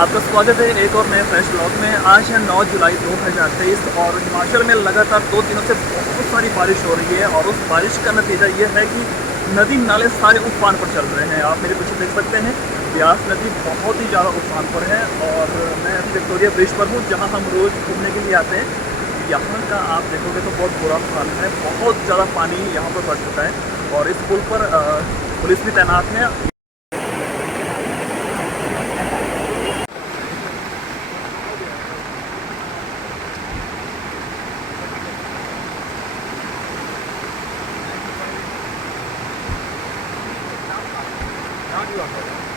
आपका स्वागत है एक और नए फ्रेश ब्लॉग में। आज है 9 जुलाई 2023 और हिमाचल में लगातार 2 दिनों से बहुत सारी बारिश हो रही है और उस बारिश का नतीजा ये है कि नदी नाले सारे उफान पर चल रहे हैं। आप मेरे पीछे देख सकते हैं ब्यास नदी बहुत ही ज़्यादा उफान पर है और मैं अभी विक्टोरिया ब्रिज पर हूँ जहाँ हम रोज़ घूमने के लिए आते हैं। यहाँ का आप देखोगे तो बहुत बुरा हाल है, बहुत ज़्यादा पानी यहाँ पर बढ़ चुका है और इस पुल पर पुलिस भी तैनात है। Not you are.